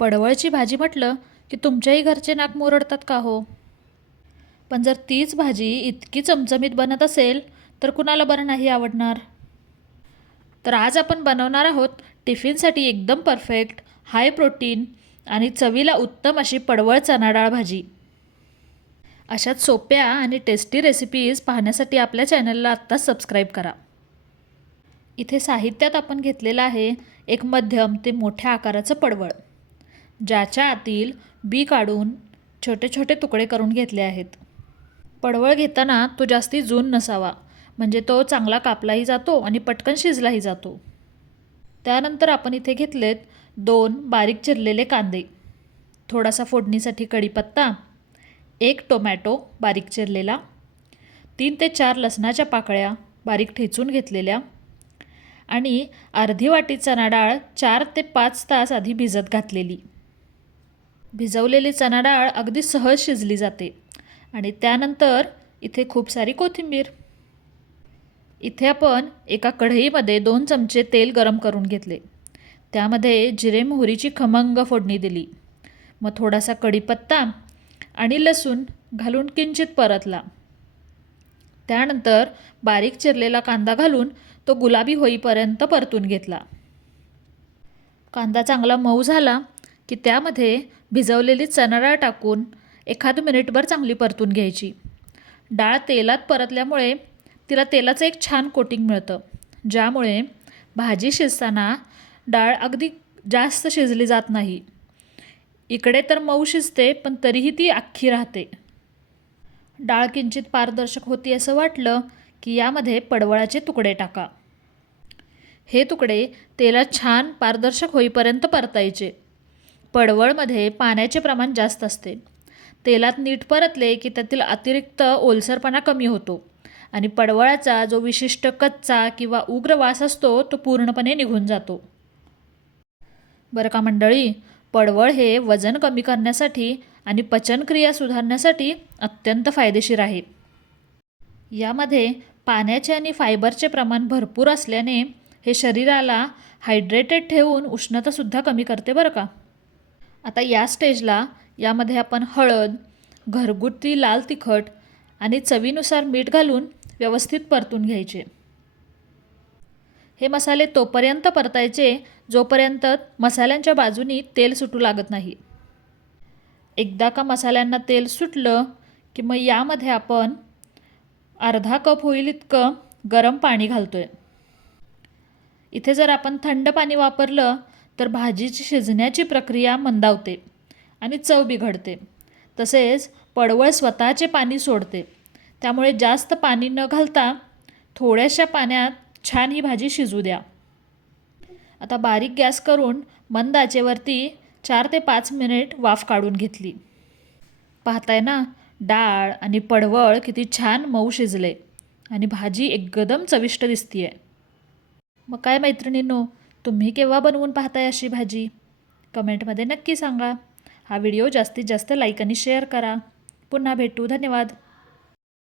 पडवळची भाजी म्हटलं की तुमच्याही घरचे नाक मुरडतात का हो? पण जर तीच भाजी इतकी चमचमीत बनत असेल तर कुणाला बरं नाही आवडणार? तर आज आपण बनवणार आहोत टिफिनसाठी एकदम परफेक्ट, हाय प्रोटीन आणि चवीला उत्तम अशी पडवळ चना डाळ भाजी. अशाच सोप्या आणि टेस्टी रेसिपीज पाहण्यासाठी आपल्या चॅनलला आत्ताच सबस्क्राईब करा. इथे साहित्यात आपण घेतलेलं आहे एक मध्यम ते मोठ्या आकाराचं पडवळ, ज्याच्या आतील बी काढून छोटे छोटे तुकडे करून घेतले आहेत. पडवळ घेताना तो जास्ती जून नसावा, म्हणजे तो चांगला कापलाही जातो आणि पटकन शिजलाही जातो. त्यानंतर आपण इथे घेतलेत 2 बारीक चिरलेले कांदे, थोडासा फोडणीसाठी कढीपत्ता, 1 टोमॅटो बारीक चिरलेला, 3 ते 4 लसणाच्या पाकळ्या बारीक ठेचून घेतलेल्या आणि अर्धी वाटी चना डाळ 4 ते 5 तास आधी भिजत घातलेली. भिजवलेली चना डाळ अगदी सहज शिजली जाते. आणि त्यानंतर इथे खूप सारी कोथिंबीर. इथे आपण एका कढईमध्ये 2 चमचे तेल गरम करून घेतले. त्यामध्ये जिरे मोहरीची खमंग फोडणी दिली. मग थोडासा कढीपत्ता आणि लसूण घालून किंचित परतला. त्यानंतर बारीक चिरलेला कांदा घालून तो गुलाबी होईपर्यंत परतून घेतला. कांदा चांगला मऊ झाला की त्यामध्ये भिजवलेली चना डाळ टाकून एखाद मिनिटभर चांगली परतून घ्यायची. डाळ तेलात परतल्यामुळे तिला तेलाचं एक छान कोटिंग मिळतं, ज्यामुळे भाजी शिजताना डाळ अगदी जास्त शिजली जात नाही. इकडे तर मऊ शिजते पण तरीही ती अख्खी राहते. डाळ किंचित पारदर्शक होती असं वाटलं की यामध्ये पडवळाचे तुकडे टाका. हे तुकडे तेलात छान पारदर्शक होईपर्यंत परतायचे. पडवळमध्ये पाण्याचे प्रमाण जास्त असते. तेलात नीट परतले की त्यातील अतिरिक्त ओलसरपणा कमी होतो आणि पडवळाचा जो विशिष्ट कच्चा किंवा उग्र वास असतो तो पूर्णपणे निघून जातो. बरं का मंडळी, पडवळ हे वजन कमी करण्यासाठी आणि पचनक्रिया सुधारण्यासाठी अत्यंत फायदेशीर आहे. यामध्ये पाण्याचे आणि फायबरचे प्रमाण भरपूर असल्याने हे शरीराला हायड्रेटेड ठेवून उष्णतासुद्धा कमी करते बरं का. आता या स्टेजला यामध्ये आपण हळद, घरगुती लाल तिखट आणि चवीनुसार मीठ घालून व्यवस्थित परतून घ्यायचे. हे मसाले तोपर्यंत परतायचे जोपर्यंत मसाल्यांच्या बाजूनी तेल सुटू लागत नाही. एकदा का मसाल्यांना तेल सुटलं की मग यामध्ये आपण अर्धा कप होईल इतकं गरम पाणी घालतोय. इथे जर आपण थंड पाणी वापरलं तर भाजीची शिजण्याची प्रक्रिया मंदावते आणि चव बिघडते. तसेच पडवळ स्वतःचे पाणी सोडते, त्यामुळे जास्त पाणी न घालता थोड्याशा पाण्यात छान ही भाजी शिजू द्या. आता बारीक गॅस करून मंद आचेवरती 4 ते 5 मिनिट वाफ काढून घेतली. पाहताय ना, डाळ आणि पडवळ किती छान मऊ शिजले आणि भाजी एकदम चविष्ट दिसतीये. मग काय मैत्रिणींनो, तुम्ही केव्हा बनवून पाहताय अशी भाजी? कमेंटमध्ये नक्की सांगा. हा व्हिडिओ जास्तीत जास्त लाईक आणि शेअर करा. पुन्हा भेटू. धन्यवाद.